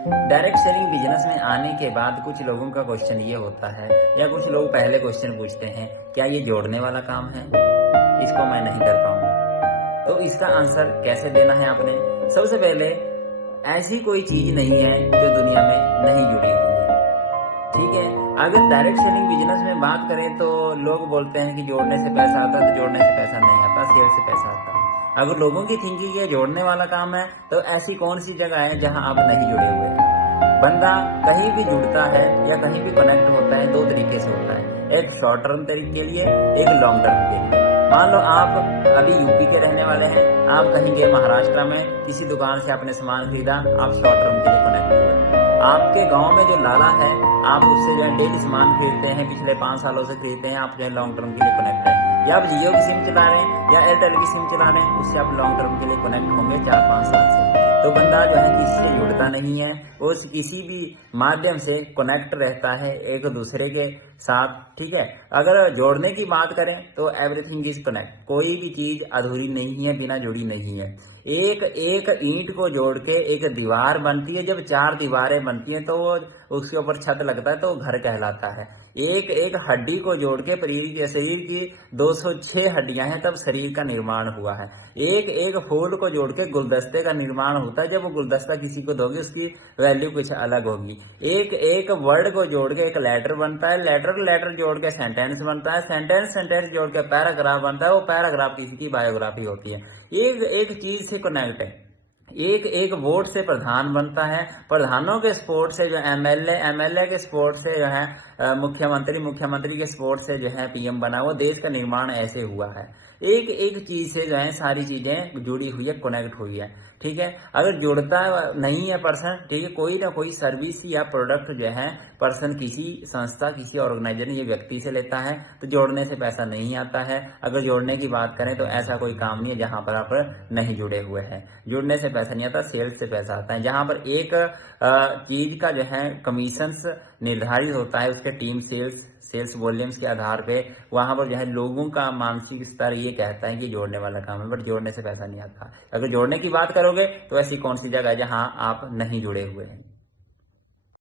Direct selling business में आने के बाद कुछ लोगों का क्वेश्चन ये होता है, या कुछ लोग पहले क्वेश्चन पूछते हैं, क्या ये जोड़ने वाला काम है? इसको मैं नहीं कर पाऊंगा। तो इसका आंसर कैसे देना है आपने? सबसे पहले, ऐसी कोई चीज नहीं है जो दुनिया में नहीं जुड़ी हुई है। ठीक है, अगर डायरेक्ट सेलिंग बिजनेस में बात करें तो लोग बोलते हैं कि जोड़ने से पैसा आता है, तो जोड़ने से पैसा नहीं आता, सेल से पैसा आता है। अगर लोगों की थिंकिंग ये जोड़ने वाला काम है, तो ऐसी कौन सी जगह है जहां आप नहीं जुड़े हुए हैं? बंदा कहीं भी जुड़ता है या कहीं भी कनेक्ट होता है, दो तरीके से होता है, एक शॉर्ट टर्म तरीके के लिए, एक लॉन्ग टर्म के लिए। मान लो आप अभी यूपी के रहने वाले हैं, आप कहीं गए महाराष्ट्र में, किसी दुकान से आपने सामान खरीदा, आप शॉर्ट टर्म के लिए कनेक्ट हुए। आपके गांव में जो लाला है, आप उससे जो है डेली सामान खरीदते हैं, पिछले 5 सालों से खरीदते हैं, आप जो है लॉन्ग टर्म के लिए कनेक्ट है। या आप जियो की सिम चला रहे हैं या एयरटेल की सिम चला रहे हैं, उससे आप लॉन्ग टर्म के लिए कनेक्ट होंगे 4-5 साल से। तो बंदा जो है किसी से जुड़ता नहीं है, वो किसी भी माध्यम से कनेक्ट रहता है एक दूसरे के साथ। ठीक है, अगर जोड़ने की बात करें तो एवरीथिंग इज कनेक्ट, कोई भी चीज अधूरी नहीं है, बिना जुड़ी नहीं है। एक एक ईंट को जोड़ के एक दीवार बनती है, जब 4 दीवारें बनती हैं तो वो उसके ऊपर छत लगता है तो घर कहलाता है। एक एक हड्डी को जोड़ के शरीर की 206 हड्डियां हैं, तब शरीर का निर्माण हुआ है। एक एक फूल को जोड़ के गुलदस्ते का निर्माण होता है, जब वो गुलदस्ता किसी को दोगे उसकी वैल्यू कुछ अलग होगी। एक एक वर्ड को जोड़ के एक लेटर बनता है, लेटर जोड़ के सेंटेंस बनता है, सेंटेंस जोड़ के पैराग्राफ बनता है, वो पैराग्राफ किसी की बायोग्राफी होती है। एक एक चीज से कनेक्ट है। एक एक वोट से प्रधान बनता है, प्रधानों के सपोर्ट से जो एमएलए के सपोर्ट से जो है मुख्यमंत्री के सपोर्ट से जो है पीएम बना। वो देश का निर्माण ऐसे हुआ है। एक एक चीज से जो है सारी चीजें जुड़ी हुई है, कनेक्ट हुई है। ठीक है, अगर जुड़ता नहीं है पर्सन, ठीक है, कोई ना कोई सर्विस या प्रोडक्ट जो है पर्सन किसी संस्था, किसी ऑर्गेनाइजेशन या व्यक्ति से लेता है, तो जोड़ने से पैसा नहीं आता है। अगर जोड़ने की बात करें तो ऐसा कोई काम नहीं है जहां पर आप नहीं जुड़े हुए हैं। जुड़ने से पैसा नहीं आता, सेल्स से पैसा आता है। जहां पर एक चीज का जो है कमीशंस निर्धारित होता है, उसके टीम सेल्स वॉल्यूम्स के आधार पे, वहां पर जो है लोगों का मानसिक स्तर ये कहता है कि जोड़ने वाला काम है, बट जोड़ने से पैसा नहीं आता। अगर जोड़ने की बात करोगे तो ऐसी कौन सी जगह है जहां आप नहीं जुड़े हुए हैं?